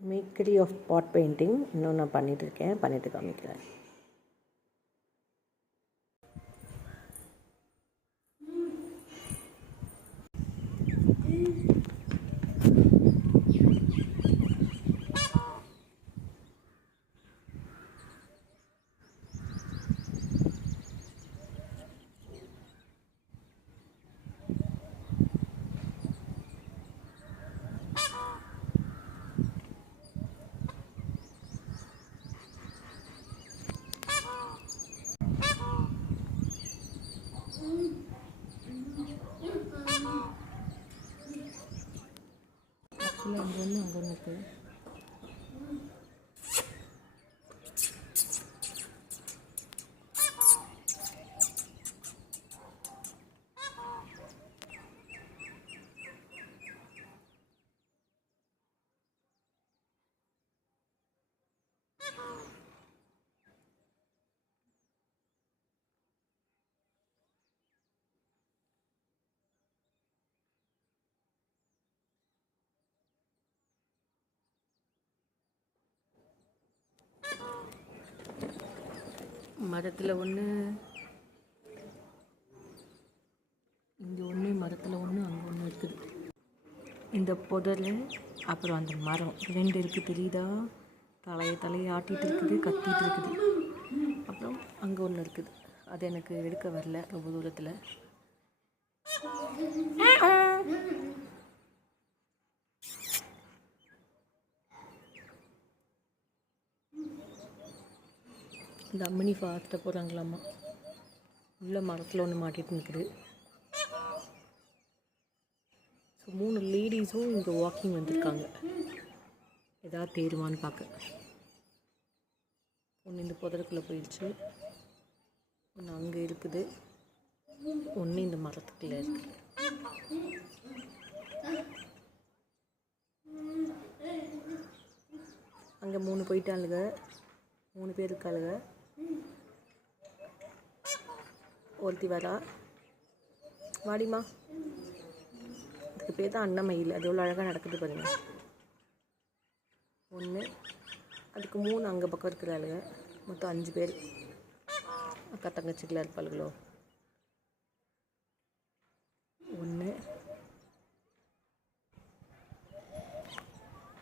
மேக்கரி of pot painting இன்னும் நான் பண்ணிட்டு காமிக்கிறேன். ஆக்சுவலாக இங்கே ஒன்று அங்கே ஒன்று இருக்குது. மரத்தில் ஒன்று, இங்கே ஒன்று, மரத்தில் ஒன்று, அங்கே ஒன்று இருக்குது. இந்த புதர் அப்புறம் அந்த மரம் 2 இருக்குது, தெரியுதா? தலையை ஆட்டிகிட்டு இருக்குது, கத்திட்டு இருக்குது. அப்புறம் அங்கே ஒன்று இருக்குது, அது எனக்கு எடுக்க வரல ரொம்ப தூரத்தில். இந்த அம்மனி ஃபாஸ்ட்டாக போகிறாங்களாம்மா. உள்ள மரத்தில் ஒன்று மாட்டிகிட்டு நிற்குது. ஸோ 3 லேடிஸும் இங்கே வாக்கிங் வந்திருக்காங்க, ஏதாவது தேருவான்னு பார்க்க. ஒன்று இந்த புதருக்குள்ளே போயிடுச்சு, ஒன்று அங்கே இருக்குது, ஒன்று இந்த மரத்துக்குள்ளே இருக்குது. அங்கே 3 போயிட்டாளுங்க, 3 பேர் இருக்காளுங்க. ஒருத்தி வரா, வாடிமா. அதுக்கு பேர் தான் அன்னமயில். அது எவ்வளோ அழகாக நடக்குது பாருங்க. 1, அதுக்கு 3 அங்கே பக்கம் இருக்கிறாளுங்க. மொத்தம் 5 பேர் அக்கா தங்கச்சிக்கெலாம் இருப்பாளுங்களோ. 1